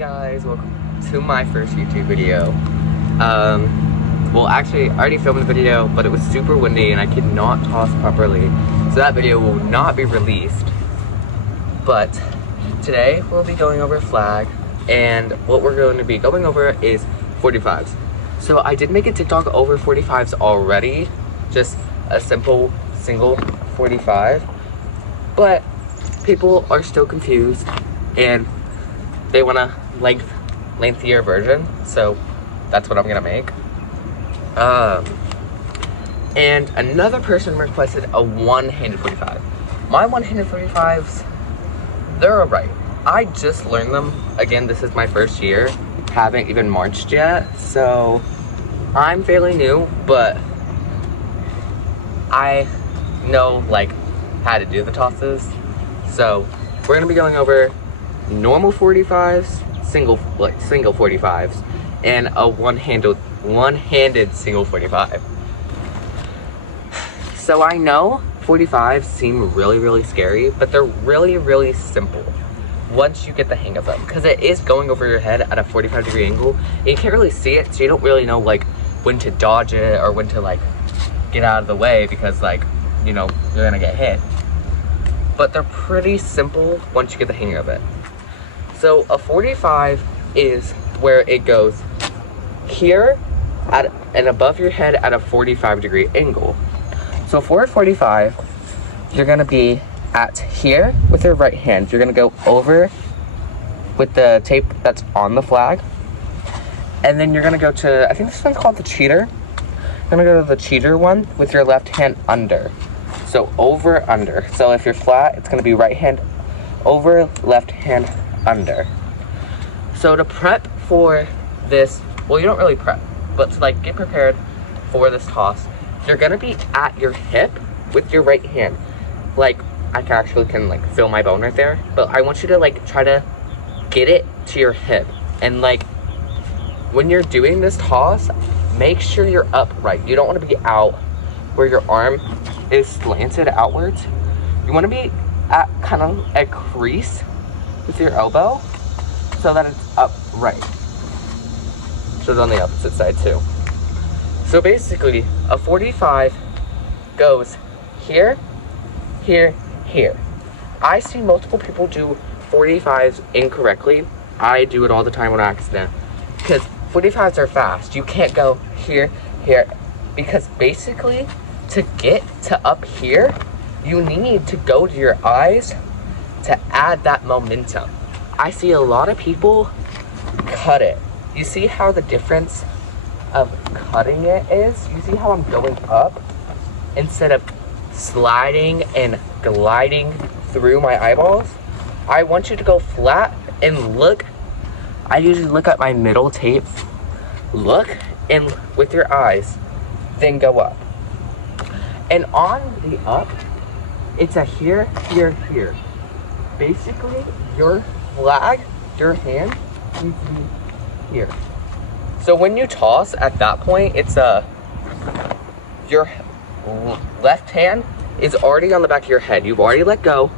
guys, welcome to my first YouTube video. Well actually I already filmed the video, but it was super windy and I could not toss properly, so that video will not be released. But today we'll be going over a flag, and what we're going to be going over is 45s. So I did make a TikTok over 45s already, just a simple single 45, but people are still confused and they want a lengthier version, so that's what I'm gonna make. And another person requested a one-handed 45. My one-handed 45s, they're alright. I just learned them. Again, this is my first year. Haven't even marched yet, so I'm fairly new, but I know how to do the tosses. So we're gonna be going over normal 45s, single 45s, and a one-handed single 45. So I know 45s seem really scary, but they're really simple once you get the hang of them, because it is going over your head at a 45-degree angle. You can't really see it, so you don't really know when to dodge it or when to get out of the way, because you know you're gonna get hit. But they're pretty simple once you get the hang of it. So a 45 is where it goes here and above your head at a 45-degree angle. So for a 45, you're gonna be at here with your right hand. You're gonna go over with the tape that's on the flag, and then you're gonna go to, I think this one's called the cheater. You're gonna go to the cheater one with your left hand under. So over, under. So if you're flat, it's gonna be right hand over, left hand under. So to prep for this, well, you don't really prep, but to get prepared for this toss, you're gonna be at your hip with your right hand. I can feel my bone right there, but I want you to try to get it to your hip. And when you're doing this toss, make sure you're upright. You don't want to be out where your arm is slanted outwards. You want to be at kind of a crease with your elbow so that it's upright. So it's on the opposite side too. So basically, a 45 goes here, here, here. I see multiple people do 45s incorrectly. I do it all the time on accident, because 45s are fast. You can't go here, here, because basically to get to up here, you need to go to your eyes to add that momentum. I see a lot of people cut it. You see how the difference of cutting it is? You see how I'm going up instead of sliding and gliding through my eyeballs? I want you to go flat and look. I usually look at my middle tape. Look and with your eyes, then go up. And on the up, it's a here, here, here. Basically, your flag, your hand needs to be here. So when you toss at that point, it's your left hand is already on the back of your head. You've already let go.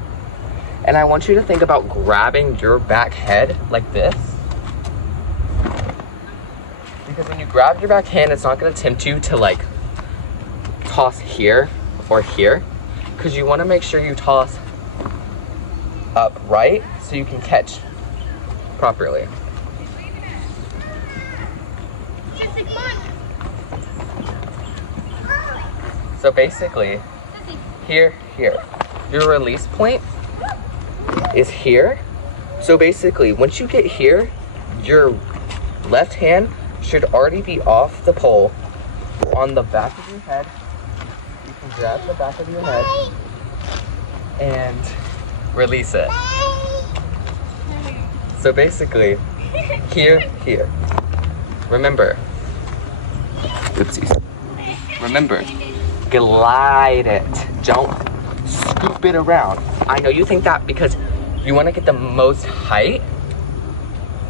And I want you to think about grabbing your back head like this. Because when you grab your back hand, it's not going to tempt you to toss here or here. Because you want to make sure you toss upright so you can catch properly. So basically, here. Your release point is here. So basically, once you get here, your left hand should already be off the pole on the back of your head. You can grab the back of your head and release it. So basically, here. Remember, oopsies. Remember, glide it. Don't scoop it around. I know you think that because you want to get the most height,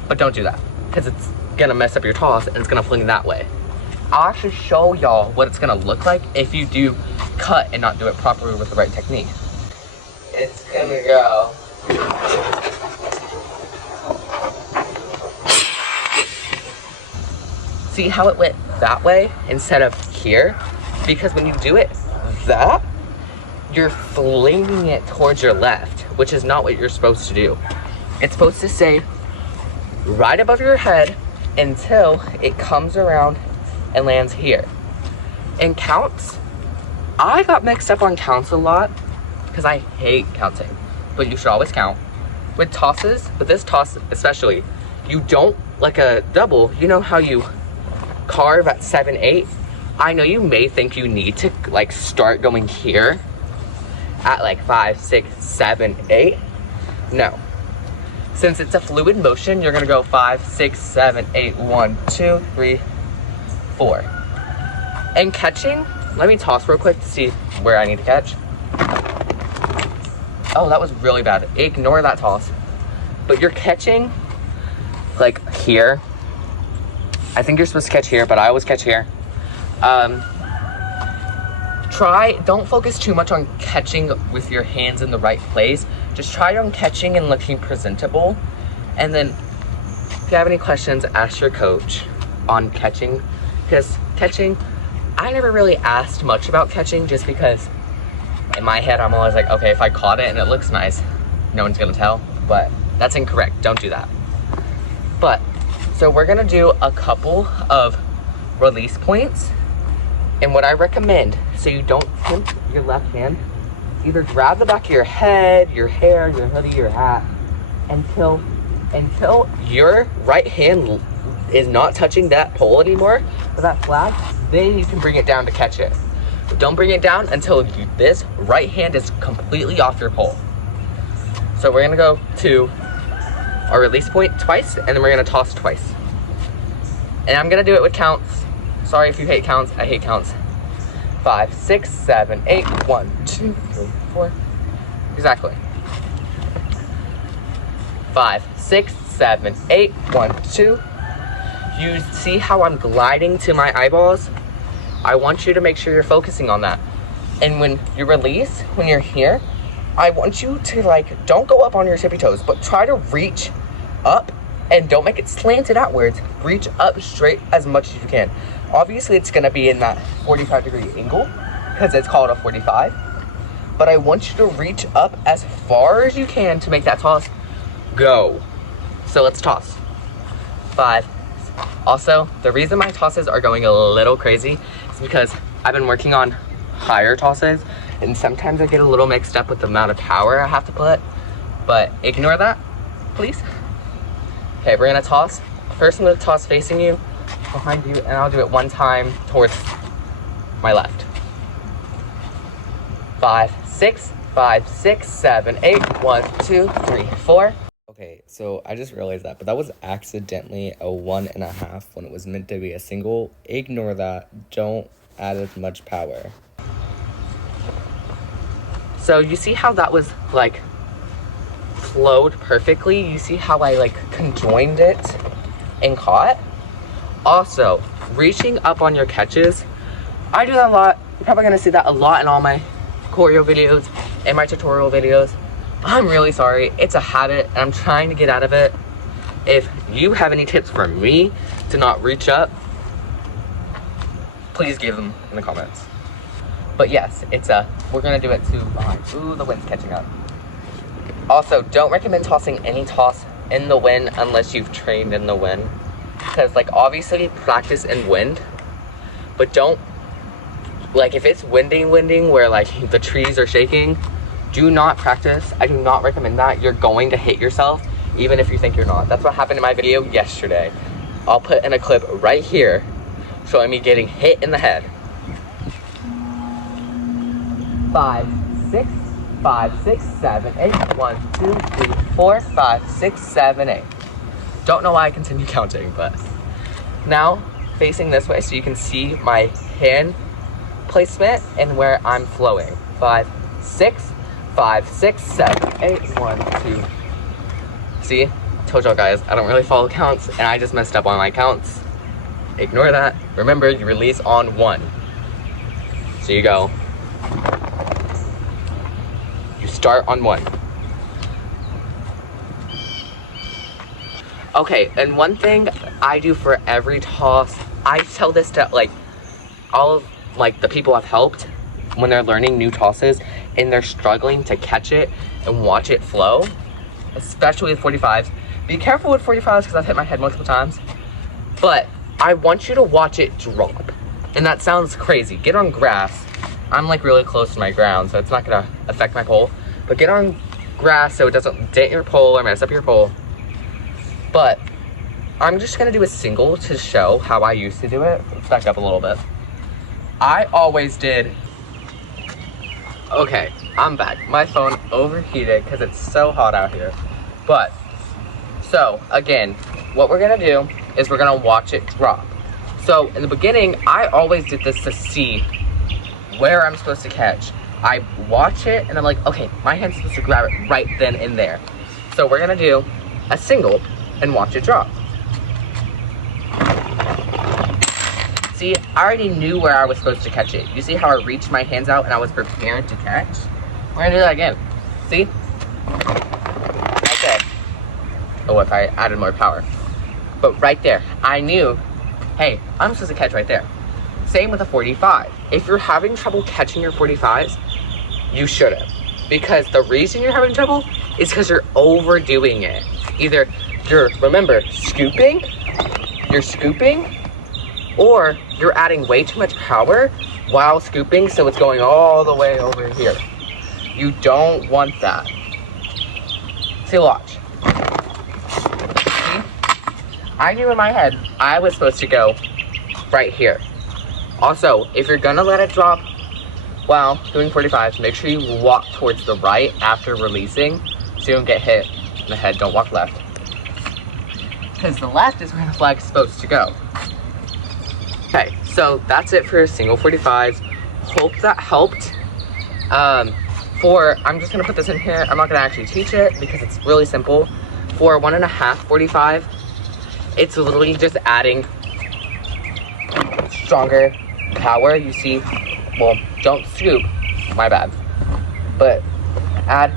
but don't do that, because it's gonna mess up your toss and it's gonna fling that way. I'll actually show y'all what it's gonna look like if you do cut and not do it properly with the right technique. It's gonna go See how it went that way instead of here? Because when you do it that, you're flinging it towards your left, which is not what you're supposed to do. It's supposed to stay right above your head until it comes around and lands here. And counts, I got mixed up on counts a lot because I hate counting, but you should always count. With tosses, with this toss especially, you don't, like a double, you know how you carve at 7, 8? I know you may think you need to like start going here at like 5, 6, 7, 8. No. Since it's a fluid motion, you're gonna go 5, 6, 7, 8, 1, 2, 3, 4. And catching, let me toss real quick to see where I need to catch. Oh, that was really bad. Ignore that toss. But you're catching like here. I think you're supposed to catch here, but I always catch here. Don't focus too much on catching with your hands in the right place. Just try on catching and looking presentable. And then if you have any questions, ask your coach on catching. Because catching, I never really asked much about catching just because in my head, I'm always like, okay, if I caught it and it looks nice, no one's gonna tell. But that's incorrect, don't do that. But, so we're gonna do a couple of release points. And what I recommend, so you don't pimp your left hand, either grab the back of your head, your hair, your hoodie, your hat, until your right hand is not touching that pole anymore, or that flag, then you can bring it down to catch it. But don't bring it down until this right hand is completely off your pole. So we're gonna go to our release point twice, and then we're gonna toss twice. And I'm gonna do it with counts. Sorry if you hate counts, I hate counts. 5, 6, 7, 8, 1, 2, 3, 4. Exactly. 5, 6, 7, 8, 1, 2. You see how I'm gliding to my eyeballs? I want you to make sure you're focusing on that. And when you release, when you're here, I want you to like, don't go up on your tippy toes, but try to reach up and don't make it slanted outwards. Reach up straight as much as you can. Obviously, it's gonna be in that 45-degree angle because it's called a 45. But I want you to reach up as far as you can to make that toss go. So let's toss. 5. Also, the reason my tosses are going a little crazy is because I've been working on higher tosses and sometimes I get a little mixed up with the amount of power I have to put. But ignore that, please. Okay, we're gonna toss. First, I'm gonna toss facing you, behind you, and I'll do it one time towards my left. 5, 6, 5, 6, 7, 8, 1, 2, 3, 4. Okay, so I just realized that, but that was accidentally a 1.5 when it was meant to be a single. Ignore that. Don't add as much power. So you see how that was like flowed perfectly? You see how I like conjoined it and caught? Also, reaching up on your catches. I do that a lot. You're probably gonna see that a lot in all my choreo videos and my tutorial videos. I'm really sorry. It's a habit and I'm trying to get out of it. If you have any tips for me to not reach up, please give them in the comments. But yes, we're gonna do it to behind. Ooh, the wind's catching up. Also, don't recommend tossing any toss in the wind unless you've trained in the wind. Because like obviously practice in wind, but don't, like if it's winding where like the trees are shaking, do not practice. I do not recommend that. You're going to hit yourself even if you think you're not. That's what happened in my video yesterday. I'll put in a clip right here showing me getting hit in the head. 5, 6, 5, 6, 7, 8, 1, 2, 3, 4, 5, 6, 7, 8. Don't know why I continue counting, but now facing this way so you can see my hand placement and where I'm flowing. 5, 6, 5, 6, 7, 8, 1, 2. See, told y'all guys, I don't really follow counts and I just messed up on my counts. Ignore that. Remember, you release on 1. So you go. You start on 1. Okay, and one thing I do for every toss I tell this to like all of like the people I've helped when they're learning new tosses and they're struggling to catch it and watch it flow, especially with 45s. Be careful with 45s because I've hit my head multiple times, but I want you to watch it drop. And that sounds crazy. Get on grass. I'm like really close to my ground, so it's not gonna affect my pole, but get on grass so it doesn't dent your pole or mess up your pole. But I'm just gonna do a single to show how I used to do it. Let's back up a little bit. I always did, okay, I'm back. My phone overheated because it's so hot out here. But, so again, what we're gonna do is we're gonna watch it drop. So in the beginning, I always did this to see where I'm supposed to catch. I watch it and I'm like, okay, my hand's supposed to grab it right then and there. So we're gonna do a single and watch it drop. See, I already knew where I was supposed to catch it. You see how I reached my hands out and I was prepared to catch? We're gonna do that again. See? Right there. Oh, if I added more power. But right there, I knew, hey, I'm supposed to catch right there. Same with a 45. If you're having trouble catching your 45s, you shouldn't. Because the reason you're having trouble is because you're overdoing it. Either you're, remember, you're scooping, or you're adding way too much power while scooping, so it's going all the way over here. You don't want that. See, watch. See? I knew in my head I was supposed to go right here. Also, if you're gonna let it drop while doing 45s, make sure you walk towards the right after releasing so you don't get hit in the head. Don't walk left. Because the left is where the flag is supposed to go. Okay, so that's it for single 45s. Hope that helped. I'm just gonna put this in here. I'm not gonna actually teach it because it's really simple. For 1.5 45, it's literally just adding stronger power. You see, well, don't scoop, my bad, but add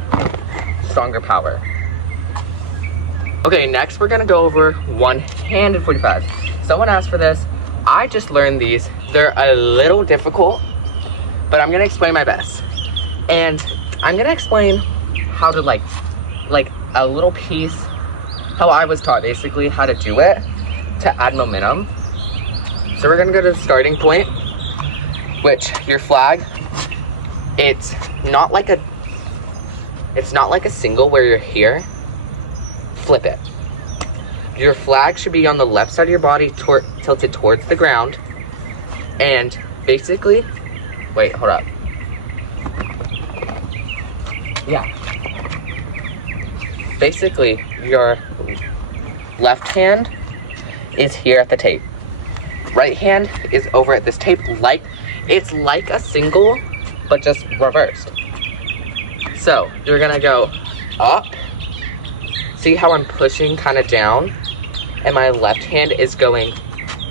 stronger power. Okay, next we're gonna go over one-handed 45s. Someone asked for this. I just learned these. They're a little difficult, but I'm gonna explain my best. And I'm gonna explain how to like a little piece, how I was taught basically how to do it to add momentum. So we're gonna go to the starting point, which your flag, it's not like a single where you're here. Flip it. Your flag should be on the left side of your body, tilted towards the ground. And basically, wait, hold up. Yeah. Basically, your left hand is here at the tape. Right hand is over at this tape, it's like a single, but just reversed. So, you're gonna go up. See how I'm pushing kind of down? And my left hand is going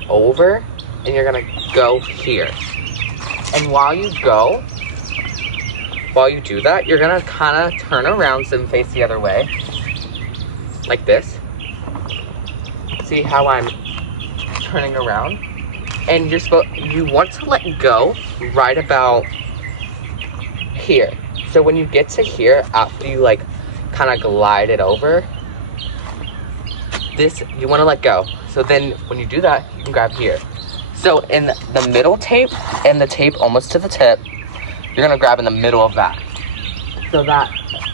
over, and you're gonna go here. And while you do that, you're gonna kind of turn around and face the other way, like this. See how I'm turning around? And you want to let go right about here. So when you get to here, after you like kind of glide it over, this, you want to let go. So then when you do that, you can grab here. So in the middle tape and the tape almost to the tip, you're gonna grab in the middle of that, so that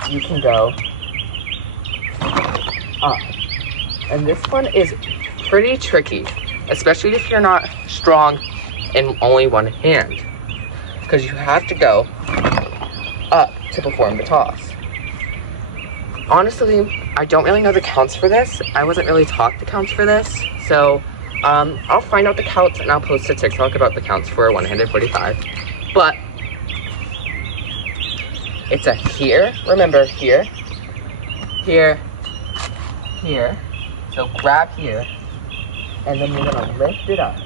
you can go up. And this one is pretty tricky, especially if you're not strong in only one hand, because you have to go up to perform the toss. Honestly, I don't really know the counts for this. I wasn't really taught the counts for this, so I'll find out the counts and I'll post a TikTok about the counts for a one-handed 45. But it's a here, remember, here, here, here. So grab here, and then you're gonna lift it up.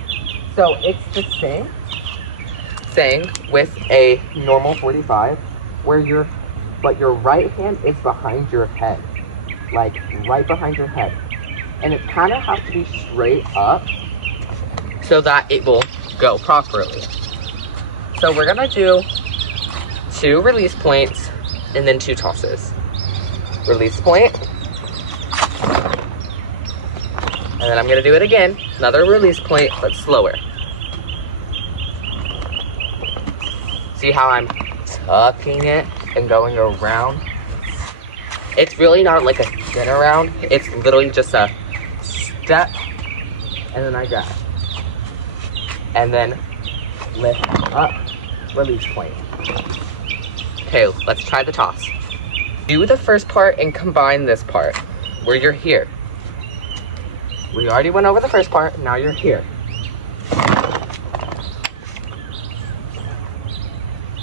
So it's the same thing with a normal 45, where but your right hand is behind your head, like right behind your head. And it kind of has to be straight up so that it will go properly. So we're gonna do 2 release points and then 2 tosses. Release point, and then I'm gonna do it again, another release point, but slower. See how I'm tucking it and going around? It's really not like a spin around, it's literally just a step, and then I grab. And then lift up, release point. Okay, let's try the toss. Do the first part and combine this part, where you're here. We already went over the first part, now you're here.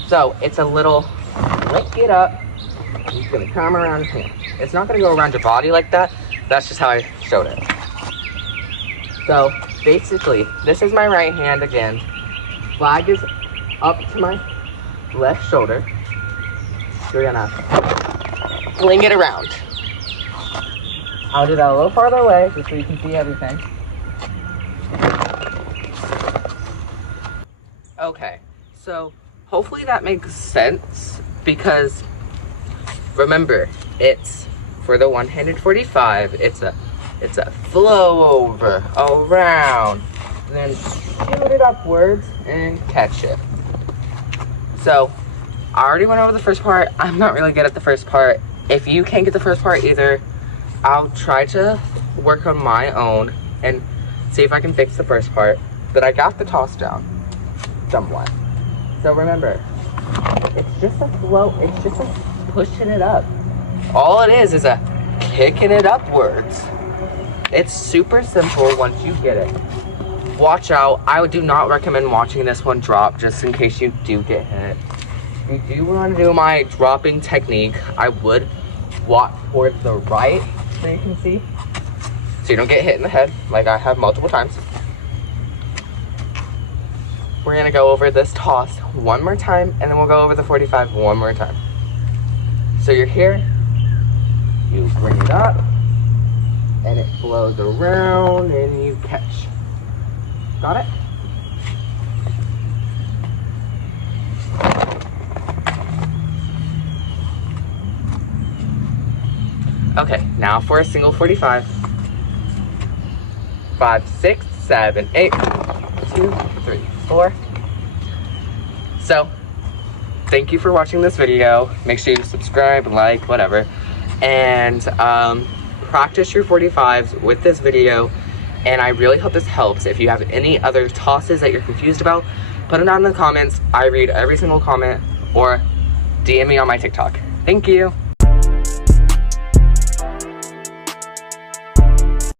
So, it's a little, lift it up, and it's gonna come around your hand. It's not gonna go around your body like that, that's just how I showed it. So, basically, this is my right hand again. Flag is up to my left shoulder. You're gonna fling it around. I'll do that a little farther away, just so you can see everything. Okay, so hopefully that makes sense, because remember, it's for the one-handed 45, it's a flow over, around, then shoot it upwards and catch it. So, I already went over the first part. I'm not really good at the first part. If you can't get the first part either, I'll try to work on my own and see if I can fix the first part. But I got the toss down somewhat. So remember, it's just a flow, it's just a pushing it up. All it is a kicking it upwards. It's super simple once you get it. Watch out. I do not recommend watching this one drop, just in case you do get hit. If you do want to do my dropping technique, I would walk towards the right, so you can see, so you don't get hit in the head like I have multiple times. We're gonna go over this toss one more time, and then we'll go over the 45 one more time. So you're here, you bring it up, and it flows around, and you catch. Got it? Okay, now for a single 45. 5, 6, 7, 8, 2, 3, 4. So, thank you for watching this video. Make sure you subscribe, like, whatever. And practice your 45s with this video. And I really hope this helps. If you have any other tosses that you're confused about, put them down in the comments. I read every single comment, or DM me on my TikTok. Thank you.